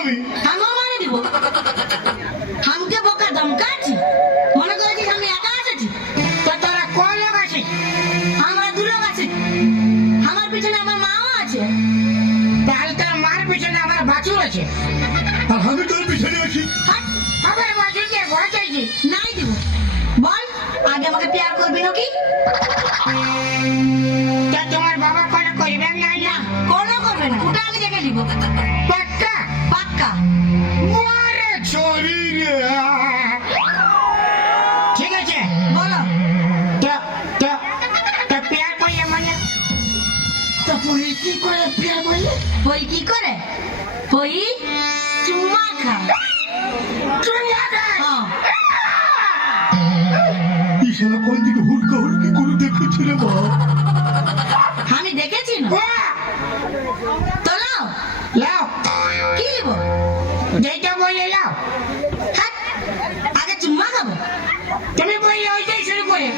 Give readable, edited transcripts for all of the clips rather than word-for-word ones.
আমি আমিও মারি দিব। আমাকে বোকা ধমকাচ্ছি, মনে করেছিস আমি একা আছি? তো তোরা কোন লোক আছিস? আমরা দু লোক আছি, আমার পিছনে আমার মাও আছে। তাহলে তোর মার পিছনে আমার বাছুর আছে। আর আমি তোর পিছনে আছি। হাট, আমার বাছুরকে ভয় চাইছি। নাই দিব। বল আগে আমাকে প্যার করবি নাকি? তো তোমার বাবা কোনো করবে না? না, কোনো করবে না, ওটা আমি দেখে নিব। পাক্কা? পাক্কা। ওরে ছড়ি রে। ঠিক আছে, বলো। তো তো তো প্যার করলে মানে? তো পুরি কি করে প্যার করলে? ওই কি করে? ওই চুমা খা। চুরিয়া গাছ। হ্যাঁ, এই শালা কোন দিকে হুড়কা হুড়কি করে দেখেছি রে বাবা। আমি দেখেছি না। তো নাও, লাও, কি দিব? যেটা বললে লাও। হাট, আগে চুম্মা খাবো। তুমি বললে ওইটাই শুরু করে।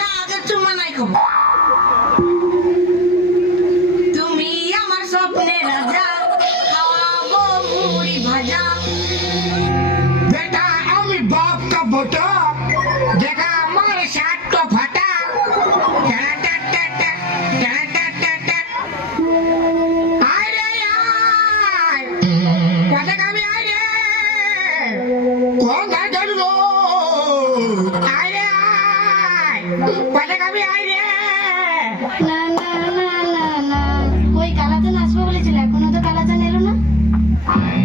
না, আগে চুম্মা নাই খাবো। তুমি আমার স্বপ্নের রাজা, খাওয়াবো মুড়ি ভাজা। बेटा আমি বাপ का बेटा देखा हमारे साथ तो फटा अरे यार कैसे कभी आए कौन है जल रो अरे कैसे कभी आए না না না না না, ওই কালাচান আসবে বলেছিল, এখনো তো কালাচান এলো না।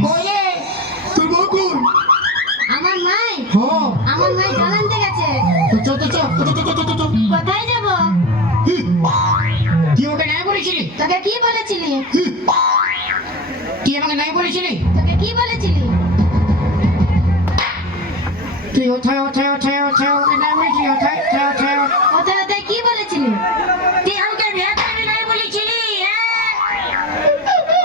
कोई তোর মা কই? আমার মাই হ্যাঁ, আমার মাই জল আনতে গেছে। তো চল। কোথায় যাব? তুই ওকে নাই বলেছিলি তোকে কি বলেছিলি? তুই আমাকে নাই বলেছিলি তোকে কি বলেছিলি? তুই ওঠায় ওকে নাই বলেছিলি ওঠায় কোথায় কোথায় কি বলেছিলি? তুই আমাকে বিয়ে করবি নাই বলেছিলি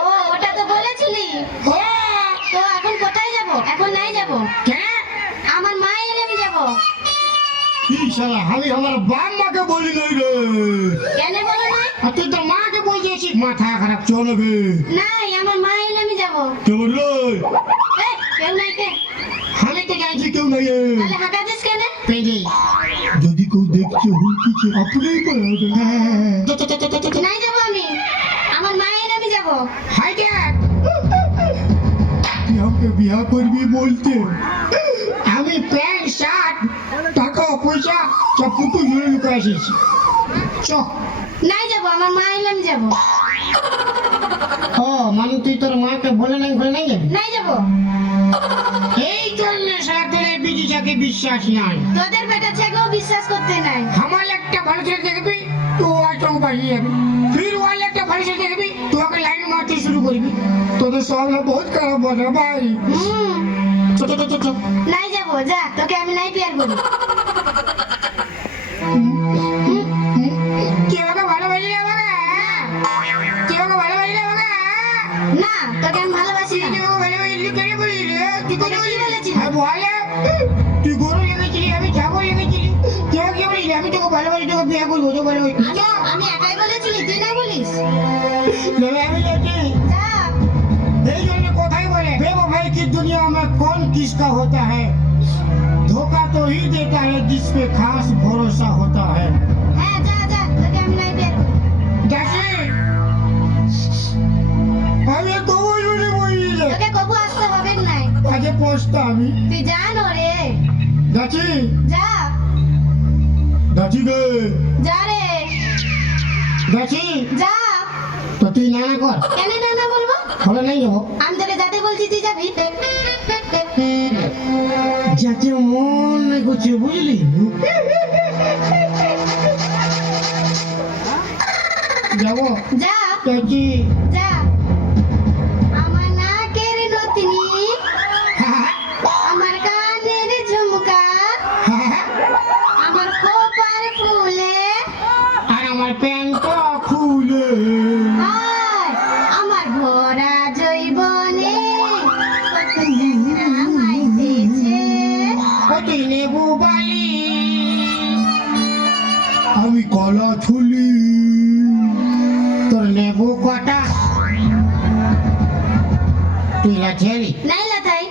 ও, ওটা তো বলেছিলি। হ্যাঁ তো এখন কোথায় যাব? এখন নাই যাব, কেন আমার মা এলে আমি যাব। এই শালা আমি আমার বাপ মাকে বলি নাই রে। কেন বলো না? আর তুই তো মাকে বল দিয়েছিস মাথা খারাপ চল বে। নাই, আমার মা এলে আমি যাব। কে বললো? এই, কেউ নাই কে? আমি তো জানছি কেউ নাই এ। তাহলে হাঁটাছিস কেন? পেদি যদি কেউ দেখছে হুড়কিছে আপনিই পালাবে। নাই যাব আমি, আমার মা এলে আমি যাব। হাই দেখ তুই আমাকে বিয়া করবি বলতে আমি প্যান্ট শার্ট টাকা পয়সা সব ফুটু জুড়ে লুকে আসিস চ নাই যাব, আমার মা এলে আমি যাব। ও মানে তুই তোর মাকে বলে নাই যাবি নাই যাব। এই জন্য সারা বিজিটাকে বিশ্বাস নাই তোদের বেটা ছেলেও বিশ্বাস করতে নাই। আমার একটা ভালো ছেলে দেখবি তো চোখ বাড়িয়ে যাবি ফির ওয়াল একটা ভালো ছেলে দেখবি তোকে লাইন মারতে শুরু করবি তোদের সামনে বহুত খারাপ বলে ভাই। চ নাই যাব, যা, তোকে আমি নাই পেয়ার করি। কে আমাকে ভালোবাসি আমাকে কে আমাকে ভালোবাসি আমাকে না, তোকে আমি ভালোবাসি না। তুই আমাকে ভালোবাসি কেন বলি রে তুই তোকে কি বলেছি? হ্যাঁ বলে তুই গরু লেগেছিলি আমি ছাগল লেগেছিলি তুই আমাকে বলিস আমি তোকে ভালোবাসি তোকে বিয়ে করবো তো ভালোবাসি আমি একাই বলেছিলি, তুই না বলিস? আমি যাচ্ছি যা। এই জন্য কোথায় বলে बेवफाई की दुनिया में कौन किसका होता है धोखा तो ही देता है जिस पे खास भरोसा होता है হ্যাঁ, যা যা, তোকে আমি নাই পেয়ার করি। जैसे আমি কবু জুড়ে বলি তোকে কবু আসতে হবে নাই। আগে পোস্টটা আমি তুই যা না রে, যাচ্ছি যা যাচ্ছি গে। যা রে, গেছি যা। তো তুই নানা কর কেন না না বলবো? ফলে নাই যাবো আমি তোকে যাতে বলছি তুই যাবি। যাতে মন করছে বুঝলি যাবো যা গেছি যা। আমার নাকের নথনি, আমার কানের ঝুমকা, আমার খোপার ফুলে, আর আমার প্যান্ট খুলে আর আমার ভরা জৈবনে কত ন্যাকড়া মাইতেছে। কত নেবু বালি আমি কলা ছুলি তোর নেবু কটা তুই ছেড়ি নাইলা তাই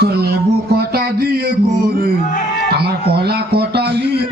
তোর লেবু কটা দিয়ে করে আমার কলা কটা নিয়ে